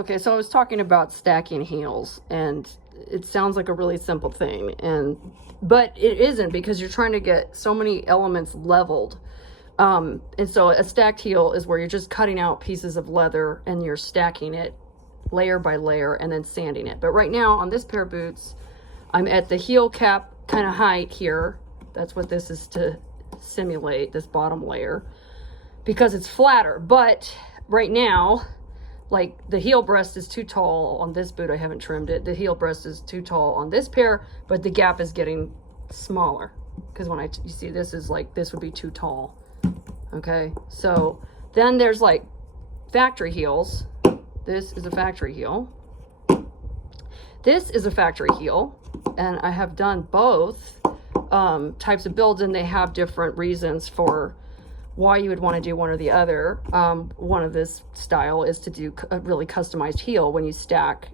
Okay, so I was talking about stacking heels, and it sounds like a really simple thing, but it isn't, because you're trying to get so many elements leveled. And so a stacked heel is where you're just cutting out pieces of leather and you're stacking it layer by layer and then sanding it. But right now on this pair of boots, I'm at the heel cap kind of height here. That's what this is to simulate, this bottom layer, because it's flatter. But right now, like, the heel breast is too tall on this boot. I haven't trimmed it. The heel breast is too tall on this pair, but the gap is getting smaller, because when you see, this is like, this would be too tall. Okay, so then there's like factory heels. This is a factory heel. This is a factory heel, and I have done both types of builds, and they have different reasons for why you would want to do one or the other. One of this style is to do a really customized heel when you stack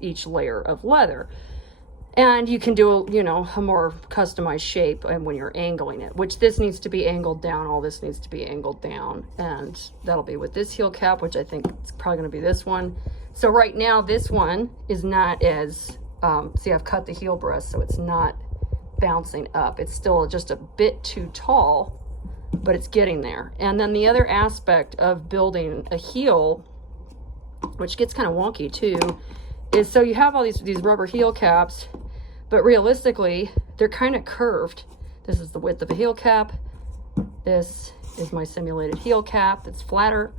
each layer of leather. And you can do, you know, a more customized shape and when you're angling it, which this needs to be angled down. All this needs to be angled down. And that'll be with this heel cap, which I think it's probably going to be this one. So right now, this one is not as, see, I've cut the heel breast, so it's not bouncing up. It's still just a bit too tall, but it's getting there. And then the other aspect of building a heel, which gets kind of wonky too, is so you have all these rubber heel caps, but realistically, they're kind of curved. This is the width of a heel cap. This is my simulated heel cap. It's flatter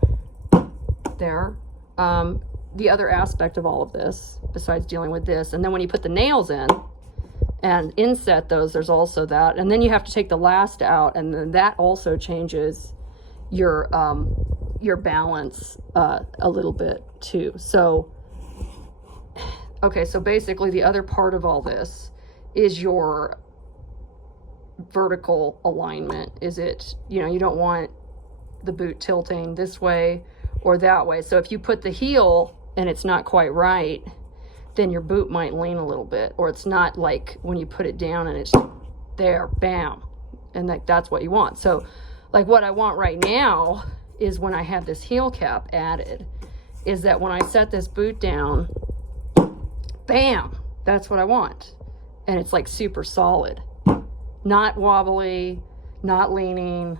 there. The other aspect of all of this, besides dealing with this, and then when you put the nails in and inset those, there's also that. And then you have to take the last out, and then that also changes your balance a little bit too. So, okay, so basically the other part of all this is your vertical alignment. Is it, you know, you don't want the boot tilting this way or that way. So if you put the heel and it's not quite right, then your boot might lean a little bit, or it's not like when you put it down and it's there, bam. And that's what you want. So like what I want right now is when I have this heel cap added, is that when I set this boot down, bam, that's what I want. And it's like super solid, not wobbly, not leaning,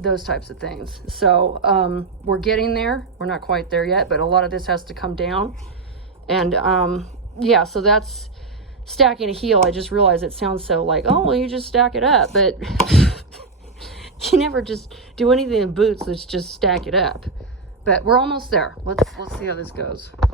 those types of things. So we're getting there. We're not quite there yet, but a lot of this has to come down. And yeah, so that's stacking a heel. I just realized it sounds so like, oh, well, you just stack it up, but you never just do anything in boots that's just stack it up. But we're almost there. Let's see how this goes.